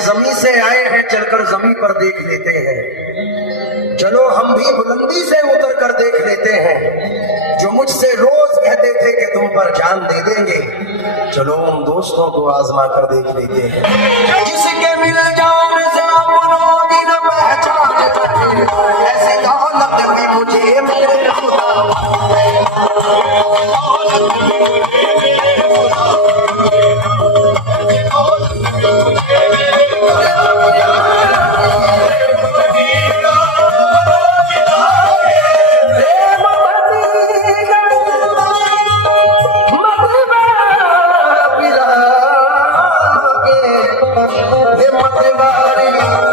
जमी से आए हैं, चलकर जमी पर देख लेते हैं। चलो हम भी बुलंदी से उतर कर देख लेते हैं। जो मुझसे रोज कहते थे कि तुम पर जान दे देंगे, चलो उन दोस्तों को आजमा कर देख लेते हैं। जिसके मिल जाने से अपनों की न पहचान बने, ऐसी दौलत भी मुझे मेरे खुदा। मतवारी